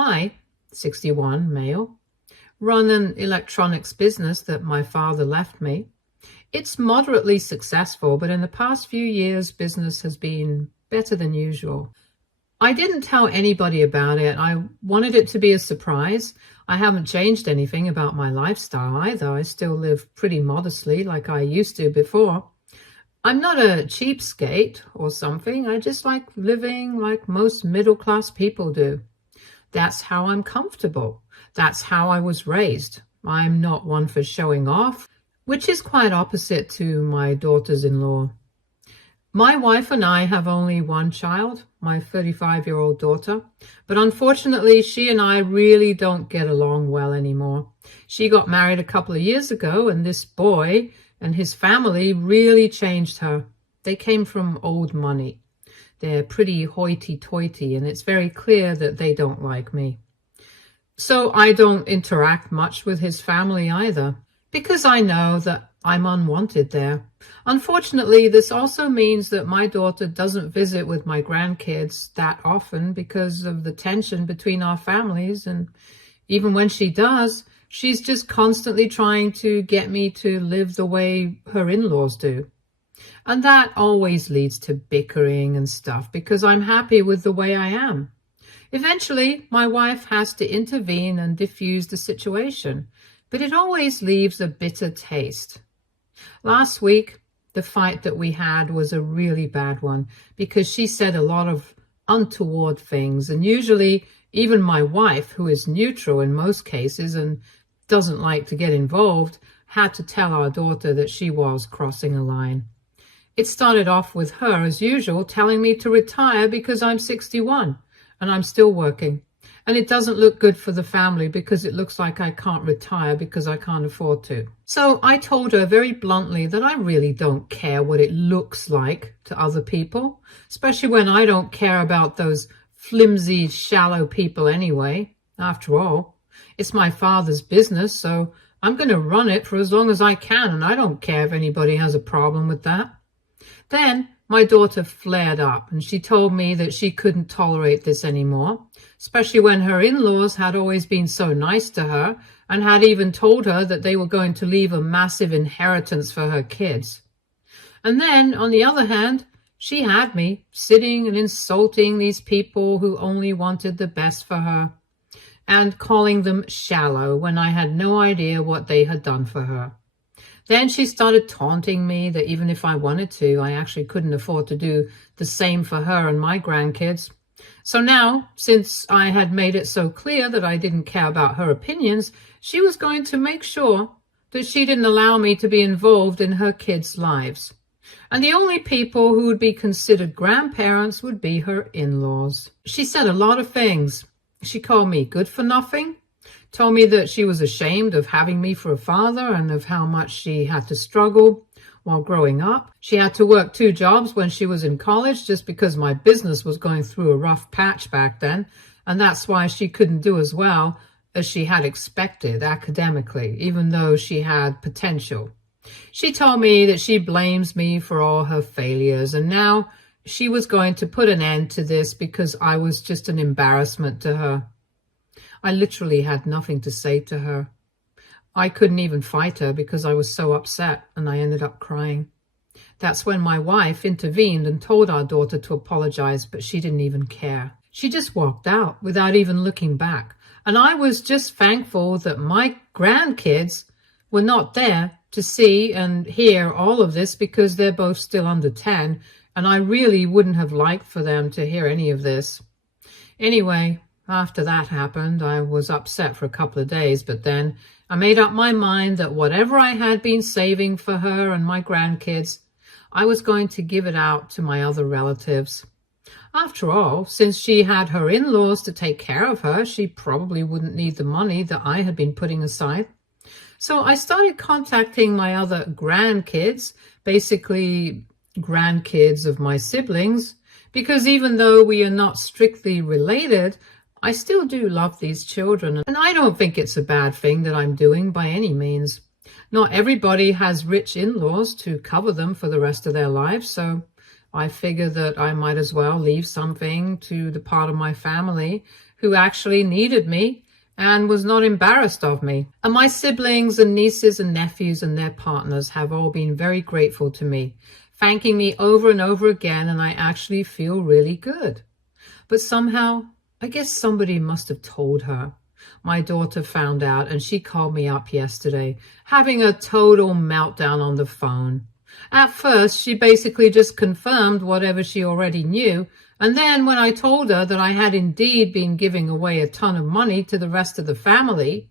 I, 61, male, run an electronics business that my father left me. It's moderately successful, but in the past few years, business has been better than usual. I didn't tell anybody about it. I wanted it to be a surprise. I haven't changed anything about my lifestyle either. I still live pretty modestly like I used to before. I'm not a cheapskate or something. I just like living like most middle-class people do. That's how I'm comfortable. That's how I was raised. I'm not one for showing off, which is quite opposite to my daughters-in-law. My wife and I have only one child, my 35-year-old daughter, but unfortunately she and I really don't get along well anymore. She got married a couple of years ago, and this boy and his family really changed her. They came from old money. They're pretty hoity-toity, and it's very clear that they don't like me. So I don't interact much with his family either, because I know that I'm unwanted there. Unfortunately, this also means that my daughter doesn't visit with my grandkids that often because of the tension between our families, and even when she does, she's just constantly trying to get me to live the way her in-laws do. And that always leads to bickering and stuff because I'm happy with the way I am. Eventually, my wife has to intervene and diffuse the situation, but it always leaves a bitter taste. Last week, the fight that we had was a really bad one because she said a lot of untoward things, and usually even my wife, who is neutral in most cases and doesn't like to get involved, had to tell our daughter that she was crossing a line. It started off with her, as usual, telling me to retire because I'm 61 and I'm still working. And it doesn't look good for the family because it looks like I can't retire because I can't afford to. So I told her very bluntly that I really don't care what it looks like to other people, especially when I don't care about those flimsy, shallow people anyway. After all, it's my father's business, so I'm going to run it for as long as I can, and I don't care if anybody has a problem with that. Then my daughter flared up and she told me that she couldn't tolerate this anymore, especially when her in-laws had always been so nice to her and had even told her that they were going to leave a massive inheritance for her kids. And then, on the other hand, she had me sitting and insulting these people who only wanted the best for her and calling them shallow when I had no idea what they had done for her. Then she started taunting me that even if I wanted to, I actually couldn't afford to do the same for her and my grandkids. So now, since I had made it so clear that I didn't care about her opinions, she was going to make sure that she didn't allow me to be involved in her kids' lives. And the only people who would be considered grandparents would be her in-laws. She said a lot of things. She called me good for nothing, told me that she was ashamed of having me for a father and of how much she had to struggle while growing up. She had to work 2 jobs when she was in college just because my business was going through a rough patch back then, and that's why she couldn't do as well as she had expected academically, even though she had potential. She told me that she blames me for all her failures, and now she was going to put an end to this because I was just an embarrassment to her. I literally had nothing to say to her. I couldn't even fight her because I was so upset, and I ended up crying. That's when my wife intervened and told our daughter to apologize, but she didn't even care. She just walked out without even looking back. And I was just thankful that my grandkids were not there to see and hear all of this because they're both still under 10, and I really wouldn't have liked for them to hear any of this. Anyway, after that happened, I was upset for a couple of days, but then I made up my mind that whatever I had been saving for her and my grandkids, I was going to give it out to my other relatives. After all, since she had her in-laws to take care of her, she probably wouldn't need the money that I had been putting aside. So I started contacting my other grandkids, basically grandkids of my siblings, because even though we are not strictly related, I still do love these children, and I don't think it's a bad thing that I'm doing by any means. Not everybody has rich in-laws to cover them for the rest of their lives, so I figure that I might as well leave something to the part of my family who actually needed me and was not embarrassed of me. And my siblings and nieces and nephews and their partners have all been very grateful to me, thanking me over and over again, and I actually feel really good. But somehow, I guess somebody must have told her. My daughter found out, and she called me up yesterday, having a total meltdown on the phone. At first, she basically just confirmed whatever she already knew, and then when I told her that I had indeed been giving away a ton of money to the rest of the family,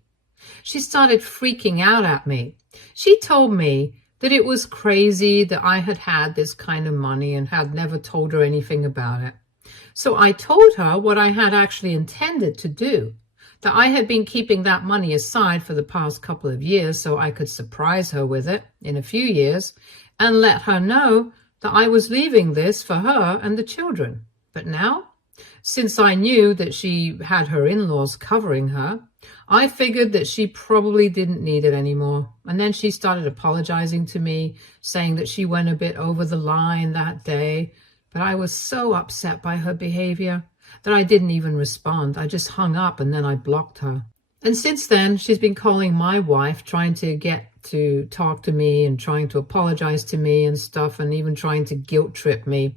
she started freaking out at me. She told me that it was crazy that I had had this kind of money and had never told her anything about it. So I told her what I had actually intended to do, that I had been keeping that money aside for the past couple of years so I could surprise her with it in a few years and let her know that I was leaving this for her and the children. But now, since I knew that she had her in-laws covering her, I figured that she probably didn't need it anymore. And then she started apologizing to me, saying that she went a bit over the line that day. But I was so upset by her behavior that I didn't even respond. I just hung up and then I blocked her. And since then, she's been calling my wife, trying to get to talk to me and trying to apologize to me and stuff, and even trying to guilt trip me,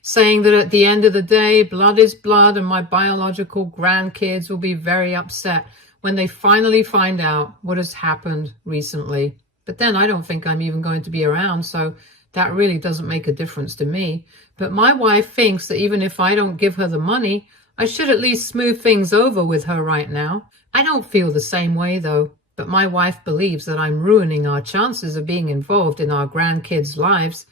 saying that at the end of the day, blood is blood, and my biological grandkids will be very upset when they finally find out what has happened recently. But then I don't think I'm even going to be around, so that really doesn't make a difference to me. But my wife thinks that even if I don't give her the money, I should at least smooth things over with her right now. I don't feel the same way, though. But my wife believes that I'm ruining our chances of being involved in our grandkids' lives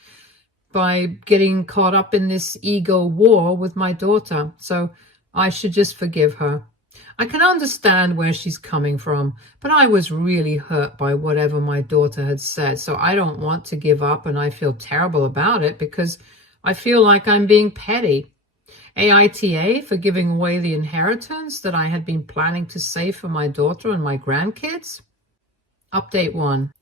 by getting caught up in this ego war with my daughter. So I should just forgive her. I can understand where she's coming from, but I was really hurt by whatever my daughter had said. So I don't want to give up, and I feel terrible about it because I feel like I'm being petty. AITA for giving away the inheritance that I had been planning to save for my daughter and my grandkids. Update 1.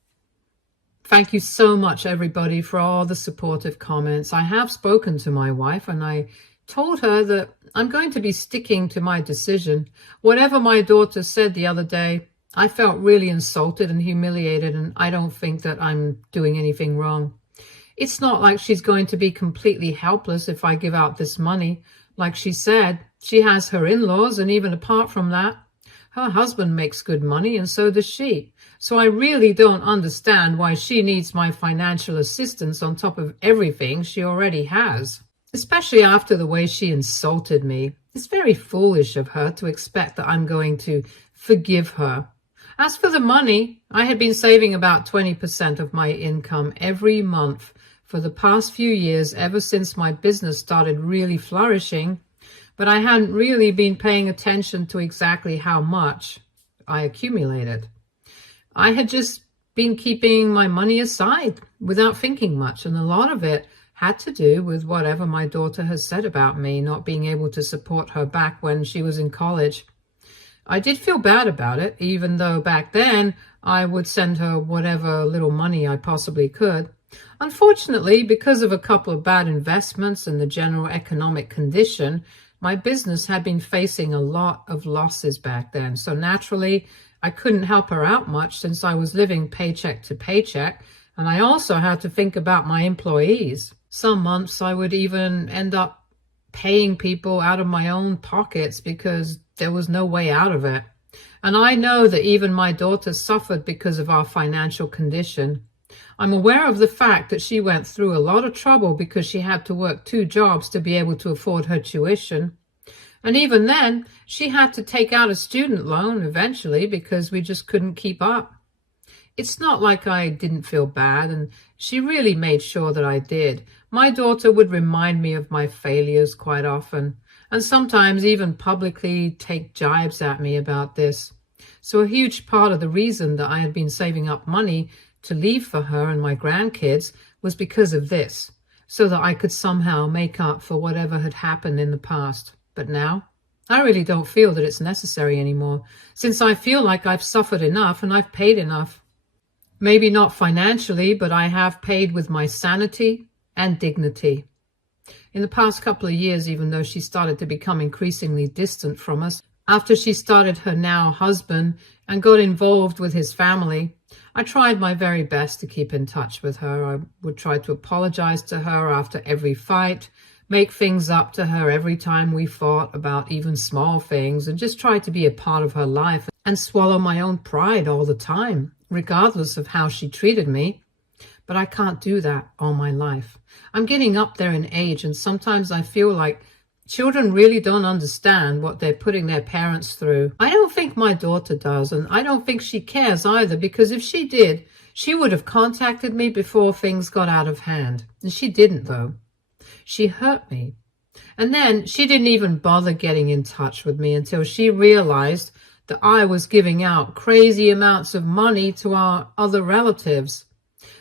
Thank you so much, everybody, for all the supportive comments. I have spoken to my wife, and I told her that I'm going to be sticking to my decision. Whatever my daughter said the other day, I felt really insulted and humiliated, and I don't think that I'm doing anything wrong. It's not like she's going to be completely helpless if I give out this money. Like she said, she has her in-laws, and even apart from that, her husband makes good money, and so does she. So I really don't understand why she needs my financial assistance on top of everything she already has, especially after the way she insulted me. It's very foolish of her to expect that I'm going to forgive her. As for the money, I had been saving about 20% of my income every month for the past few years, ever since my business started really flourishing, but I hadn't really been paying attention to exactly how much I accumulated. I had just been keeping my money aside without thinking much, and a lot of it had to do with whatever my daughter has said about me, not being able to support her back when she was in college. I did feel bad about it, even though back then I would send her whatever little money I possibly could. Unfortunately, because of a couple of bad investments and the general economic condition, my business had been facing a lot of losses back then. So naturally, I couldn't help her out much since I was living paycheck to paycheck, and I also had to think about my employees. Some months I would even end up paying people out of my own pockets because there was no way out of it. And I know that even my daughter suffered because of our financial condition. I'm aware of the fact that she went through a lot of trouble because she had to work 2 jobs to be able to afford her tuition. And even then, she had to take out a student loan eventually because we just couldn't keep up. It's not like I didn't feel bad, and she really made sure that I did. My daughter would remind me of my failures quite often, and sometimes even publicly take jibes at me about this. So a huge part of the reason that I had been saving up money to leave for her and my grandkids was because of this, so that I could somehow make up for whatever had happened in the past. But now, I really don't feel that it's necessary anymore, since I feel like I've suffered enough and I've paid enough. Maybe not financially, but I have paid with my sanity and dignity. In the past couple of years, even though she started to become increasingly distant from us, After she started her now husband and got involved with his family, I tried my very best to keep in touch with her. I would try to apologize to her after every fight, make things up to her every time we fought about even small things, and just try to be a part of her life and swallow my own pride all the time, regardless of how she treated me. But I can't do that all my life. I'm getting up there in age, and sometimes I feel like children really don't understand what they're putting their parents through. I don't think my daughter does, and I don't think she cares either, because if she did, she would have contacted me before things got out of hand. And she didn't, though. She hurt me. And then she didn't even bother getting in touch with me until she realized that I was giving out crazy amounts of money to our other relatives.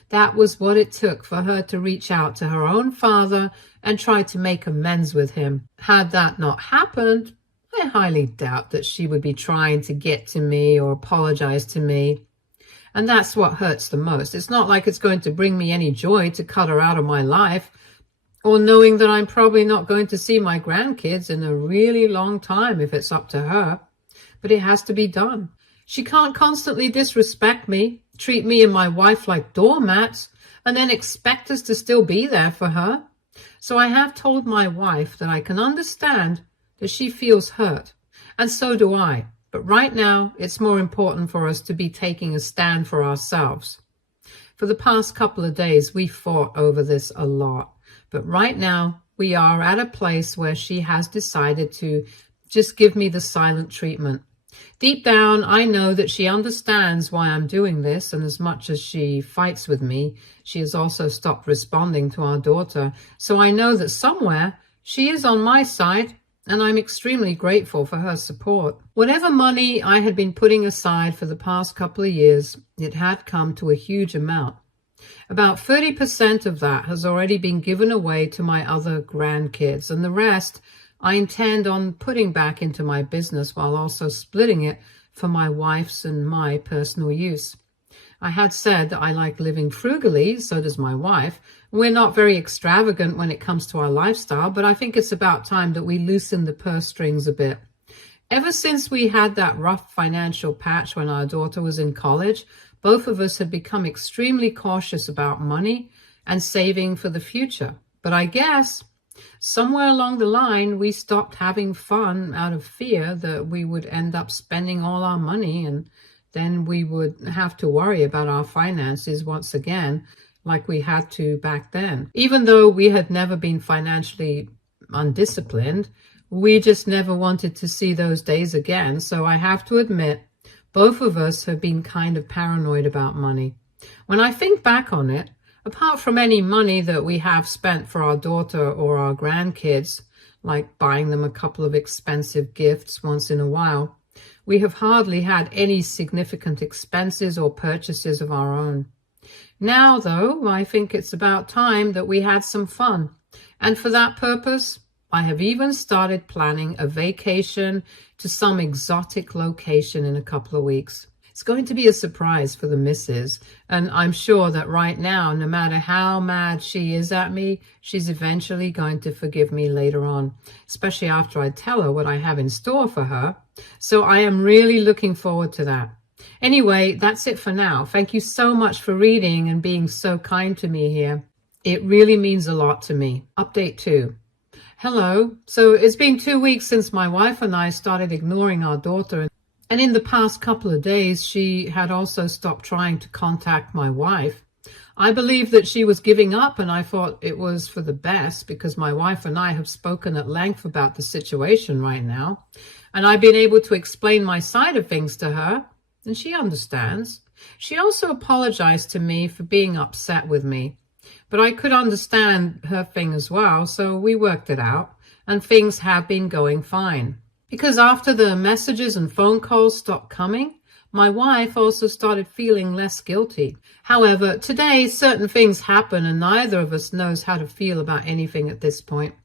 That was what it took for her to reach out to her own father and try to make amends with him. Had that not happened, I highly doubt that she would be trying to get to me or apologize to me. And that's what hurts the most. It's not like it's going to bring me any joy to cut her out of my life, or knowing that I'm probably not going to see my grandkids in a really long time if it's up to her. But it has to be done. She can't constantly disrespect me, treat me and my wife like doormats, and then expect us to still be there for her. So I have told my wife that I can understand that she feels hurt, and so do I. But right now, it's more important for us to be taking a stand for ourselves. For the past couple of days, we fought over this a lot. But right now, we are at a place where she has decided to just give me the silent treatment. Deep down, I know that she understands why I'm doing this, and as much as she fights with me, she has also stopped responding to our daughter. So I know that somewhere she is on my side, and I'm extremely grateful for her support. Whatever money I had been putting aside for the past couple of years, it had come to a huge amount. About 30% of that has already been given away to my other grandkids, and the rest I intend on putting back into my business while also splitting it for my wife's and my personal use. I had said that I like living frugally, so does my wife. We're not very extravagant when it comes to our lifestyle, but I think it's about time that we loosen the purse strings a bit. Ever since we had that rough financial patch when our daughter was in college, both of us had become extremely cautious about money and saving for the future. But I guess somewhere along the line, we stopped having fun out of fear that we would end up spending all our money, and then we would have to worry about our finances once again, like we had to back then. Even though we had never been financially undisciplined, we just never wanted to see those days again. So I have to admit, both of us have been kind of paranoid about money. When I think back on it, apart from any money that we have spent for our daughter or our grandkids, like buying them a couple of expensive gifts once in a while, we have hardly had any significant expenses or purchases of our own. Now, though, I think it's about time that we had some fun. And for that purpose, I have even started planning a vacation to some exotic location in a couple of weeks. It's going to be a surprise for the missus, and I'm sure that right now, no matter how mad she is at me, she's eventually going to forgive me later on, especially after I tell her what I have in store for her. So I am really looking forward to that. Anyway, that's it for now. Thank you so much for reading and being so kind to me here. It really means a lot to me. Update 2. Hello. So it's been 2 weeks since my wife and I started ignoring our daughter. And in the past couple of days, she had also stopped trying to contact my wife. I believed that she was giving up, and I thought it was for the best because my wife and I have spoken at length about the situation right now. And I've been able to explain my side of things to her, and she understands. She also apologized to me for being upset with me. But I could understand her thing as well, so we worked it out, and things have been going fine. Because after the messages and phone calls stopped coming, my wife also started feeling less guilty. However, today certain things happen and neither of us knows how to feel about anything at this point.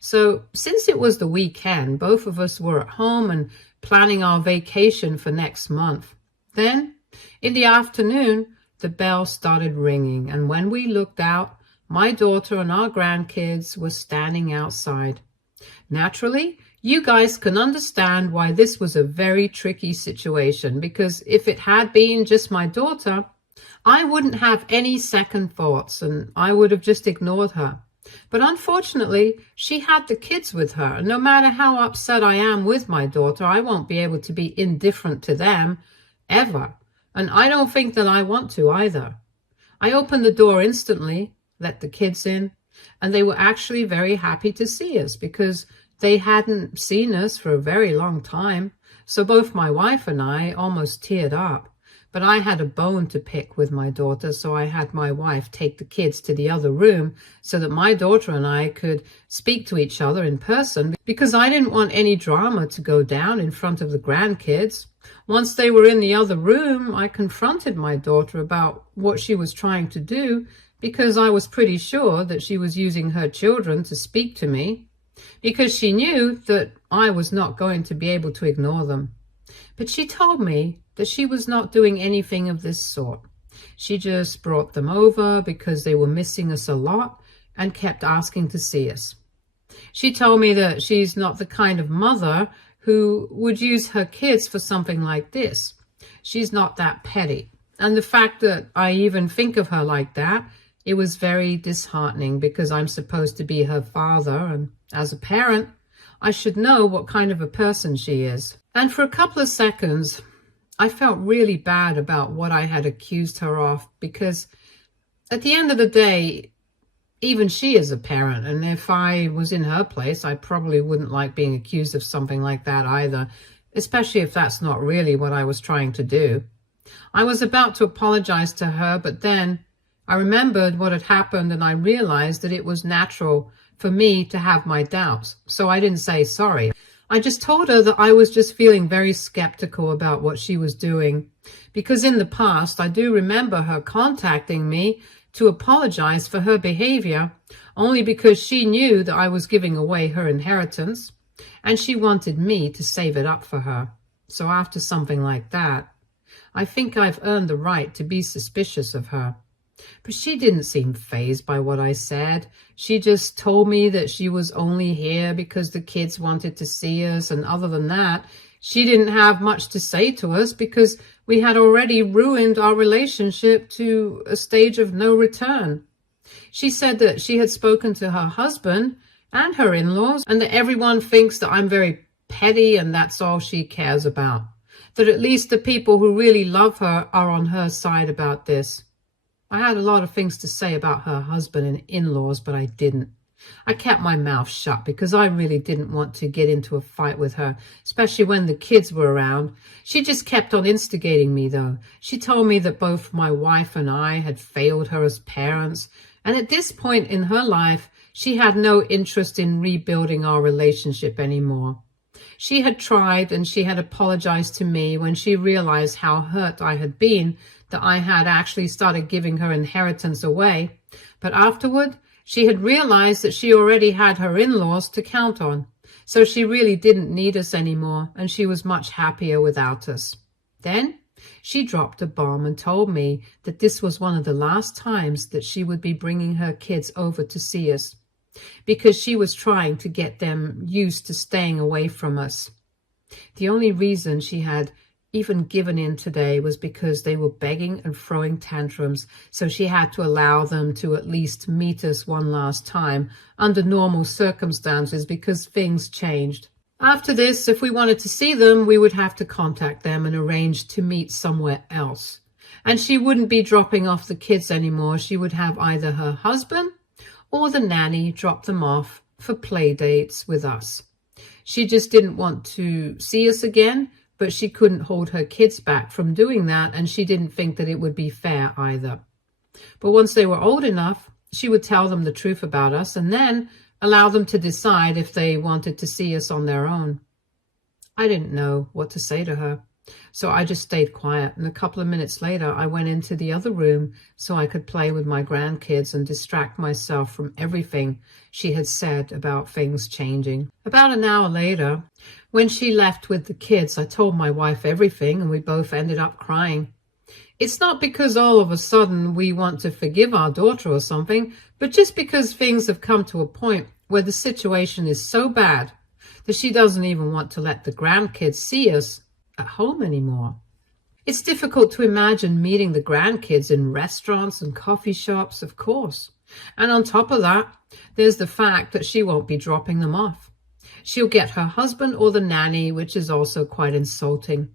So since it was the weekend, both of us were at home and planning our vacation for next month. Then, in the afternoon, the bell started ringing, and when we looked out, my daughter and our grandkids were standing outside. Naturally, You guys can understand why this was a very tricky situation, because if it had been just my daughter, I wouldn't have any second thoughts and I would have just ignored her. But unfortunately, she had the kids with her, and no matter how upset I am with my daughter, I won't be able to be indifferent to them, ever. And I don't think that I want to either. I opened the door instantly, let the kids in, and they were actually very happy to see us because they hadn't seen us for a very long time. So both my wife and I almost teared up. But I had a bone to pick with my daughter, so I had my wife take the kids to the other room so that my daughter and I could speak to each other in person, because I didn't want any drama to go down in front of the grandkids. Once they were in the other room, I confronted my daughter about what she was trying to do, because I was pretty sure that she was using her children to speak to me, because she knew that I was not going to be able to ignore them. But she told me that she was not doing anything of this sort. She just brought them over because they were missing us a lot and kept asking to see us. She told me that she's not the kind of mother who would use her kids for something like this. She's not that petty. And the fact that I even think of her like that, it was very disheartening, because I'm supposed to be her father, and as a parent, I should know what kind of a person she is. And for a couple of seconds, I felt really bad about what I had accused her of, because at the end of the day, even she is a parent, and if I was in her place, I probably wouldn't like being accused of something like that either, especially if that's not really what I was trying to do. I was about to apologize to her, but then I remembered what had happened, and I realized that it was natural for me to have my doubts, so I didn't say sorry. I just told her that I was just feeling very skeptical about what she was doing, because in the past, I do remember her contacting me to apologize for her behavior, only because she knew that I was giving away her inheritance, and she wanted me to save it up for her. So after something like that, I think I've earned the right to be suspicious of her. But she didn't seem fazed by what I said. She just told me that she was only here because the kids wanted to see us, and other than that, she didn't have much to say to us because we had already ruined our relationship to a stage of no return. She said that she had spoken to her husband and her in-laws, and that everyone thinks that I'm very petty and that's all she cares about. That at least the people who really love her are on her side about this. I had a lot of things to say about her husband and in-laws, but I didn't. I kept my mouth shut because I really didn't want to get into a fight with her, especially when the kids were around. She just kept on instigating me, though. She told me that both my wife and I had failed her as parents, and at this point in her life, she had no interest in rebuilding our relationship anymore. She had tried, and she had apologized to me when she realized how hurt I had been that I had actually started giving her inheritance away. But afterward, she had realized that she already had her in-laws to count on. So she really didn't need us anymore, and she was much happier without us. Then she dropped a bomb and told me that this was one of the last times that she would be bringing her kids over to see us, because she was trying to get them used to staying away from us. The only reason she had even given in today was because they were begging and throwing tantrums, so she had to allow them to at least meet us one last time under normal circumstances, because things changed. After this, if we wanted to see them, we would have to contact them and arrange to meet somewhere else. And she wouldn't be dropping off the kids anymore. She would have either her husband or the nanny drop them off for play dates with us. She just didn't want to see us again, but she couldn't hold her kids back from doing that, and she didn't think that it would be fair either. But once they were old enough, she would tell them the truth about us and then allow them to decide if they wanted to see us on their own. I didn't know what to say to her, so I just stayed quiet, and a couple of minutes later I went into the other room so I could play with my grandkids and distract myself from everything she had said about things changing. About an hour later, when she left with the kids, I told my wife everything, and we both ended up crying. It's not because all of a sudden we want to forgive our daughter or something, but just because things have come to a point where the situation is so bad that she doesn't even want to let the grandkids see us at home anymore. It's difficult to imagine meeting the grandkids in restaurants and coffee shops, of course. And on top of that, there's the fact that she won't be dropping them off. She'll get her husband or the nanny, which is also quite insulting.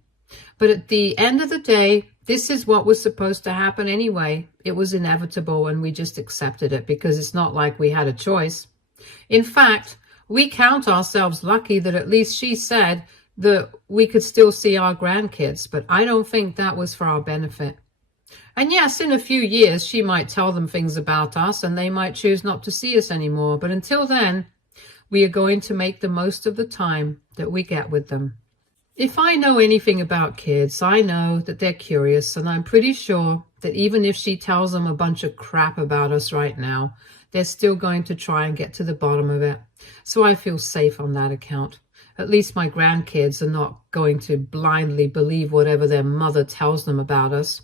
But at the end of the day, this is what was supposed to happen anyway. It was inevitable, and we just accepted it because it's not like we had a choice. In fact, we count ourselves lucky that at least she said that we could still see our grandkids, but I don't think that was for our benefit. And yes, in a few years, she might tell them things about us and they might choose not to see us anymore. But until then, we are going to make the most of the time that we get with them. If I know anything about kids, I know that they're curious, and I'm pretty sure that even if she tells them a bunch of crap about us right now, they're still going to try and get to the bottom of it. So I feel safe on that account. At least my grandkids are not going to blindly believe whatever their mother tells them about us.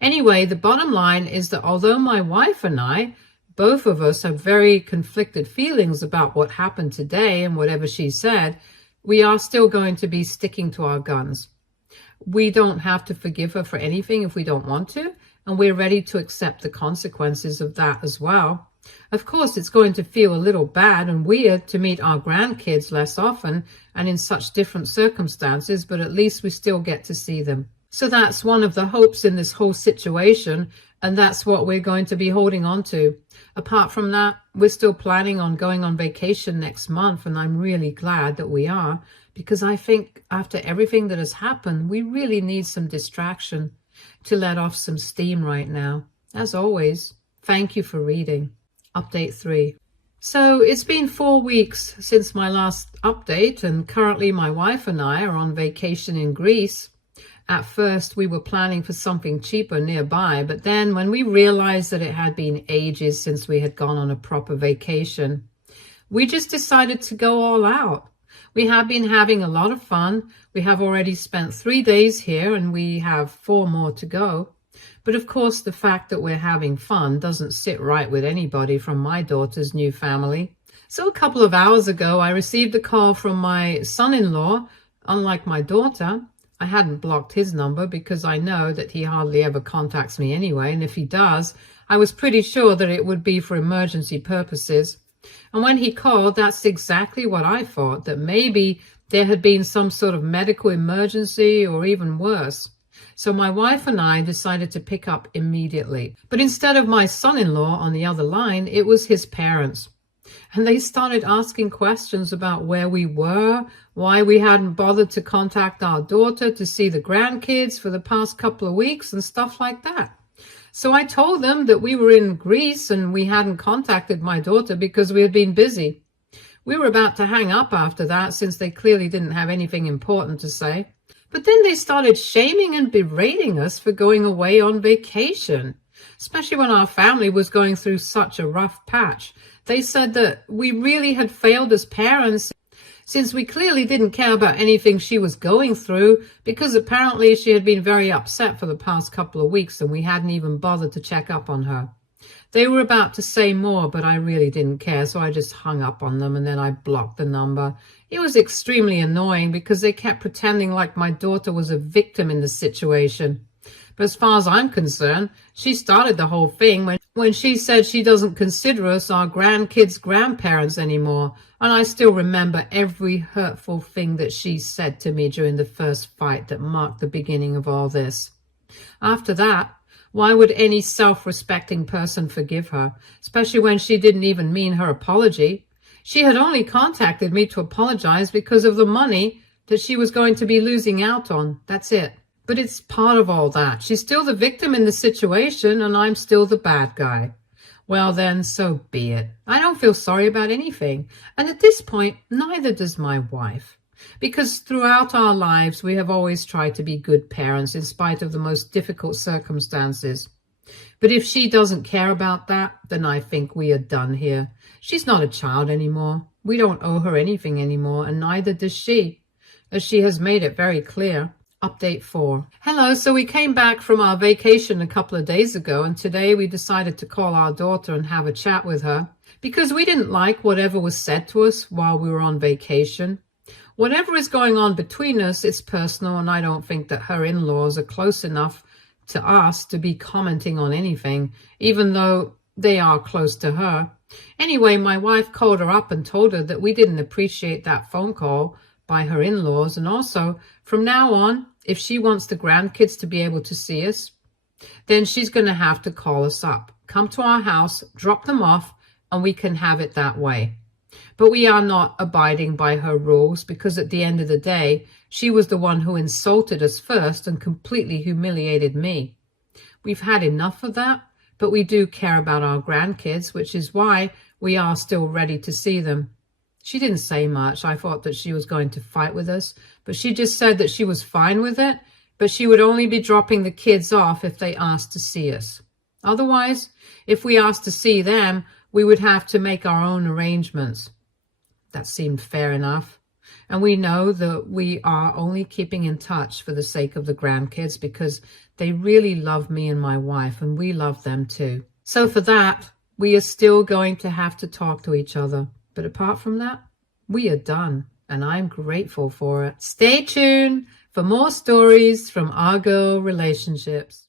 Anyway, the bottom line is that although my wife and I, both of us, have very conflicted feelings about what happened today and whatever she said, we are still going to be sticking to our guns. We don't have to forgive her for anything if we don't want to, and we're ready to accept the consequences of that as well. Of course, it's going to feel a little bad and weird to meet our grandkids less often and in such different circumstances, but at least we still get to see them. So that's one of the hopes in this whole situation, and that's what we're going to be holding on to. Apart from that, we're still planning on going on vacation next month, and I'm really glad that we are, because I think after everything that has happened, we really need some distraction to let off some steam right now. As always, thank you for reading. Update 3. So it's been 4 weeks since my last update, and currently my wife and I are on vacation in Greece. At first, we were planning for something cheaper nearby, but then when we realized that it had been ages since we had gone on a proper vacation, we just decided to go all out. We have been having a lot of fun. We have already spent 3 days here, and we have 4 more to go. But of course, the fact that we're having fun doesn't sit right with anybody from my daughter's new family. So a couple of hours ago, I received a call from my son-in-law. Unlike my daughter, I hadn't blocked his number because I know that he hardly ever contacts me anyway, and if he does, I was pretty sure that it would be for emergency purposes. And when he called, that's exactly what I thought, that maybe there had been some sort of medical emergency or even worse. So my wife and I decided to pick up immediately. But instead of my son-in-law on the other line, it was his parents. And they started asking questions about where we were, why we hadn't bothered to contact our daughter to see the grandkids for the past couple of weeks and stuff like that. So I told them that we were in Greece and we hadn't contacted my daughter because we had been busy. We were about to hang up after that since they clearly didn't have anything important to say. But then they started shaming and berating us for going away on vacation, especially when our family was going through such a rough patch. They said that we really had failed as parents since we clearly didn't care about anything she was going through because apparently she had been very upset for the past couple of weeks and we hadn't even bothered to check up on her. They were about to say more, but I really didn't care, so I just hung up on them and then I blocked the number. It was extremely annoying because they kept pretending like my daughter was a victim in the situation. But as far as I'm concerned, she started the whole thing when she said she doesn't consider us our grandkids' grandparents anymore. And I still remember every hurtful thing that she said to me during the first fight that marked the beginning of all this. After that, why would any self-respecting person forgive her, especially when she didn't even mean her apology? She had only contacted me to apologize because of the money that she was going to be losing out on. That's it. But it's part of all that. She's still the victim in the situation, and I'm still the bad guy. Well then, so be it. I don't feel sorry about anything. And at this point, neither does my wife. Because throughout our lives, we have always tried to be good parents in spite of the most difficult circumstances. But if she doesn't care about that, then I think we are done here. She's not a child anymore. We don't owe her anything anymore, and neither does she, as she has made it very clear. Update 4. Hello, so we came back from our vacation a couple of days ago, and today we decided to call our daughter and have a chat with her because we didn't like whatever was said to us while we were on vacation. Whatever is going on between us, it's personal, and I don't think that her in-laws are close enough to us to be commenting on anything, even though they are close to her. Anyway, my wife called her up and told her that we didn't appreciate that phone call by her in-laws, and also, from now on, if she wants the grandkids to be able to see us, then she's going to have to call us up, come to our house, drop them off, and we can have it that way. But we are not abiding by her rules, because at the end of the day, she was the one who insulted us first and completely humiliated me. We've had enough of that, but we do care about our grandkids, which is why we are still ready to see them. She didn't say much. I thought that she was going to fight with us, but she just said that she was fine with it, but she would only be dropping the kids off if they asked to see us. Otherwise, if we asked to see them, we would have to make our own arrangements. That seemed fair enough. And we know that we are only keeping in touch for the sake of the grandkids, because they really love me and my wife, and we love them too. So for that, we are still going to have to talk to each other. But apart from that, we are done, and I'm grateful for it. Stay tuned for more stories from Our Girl Relationships.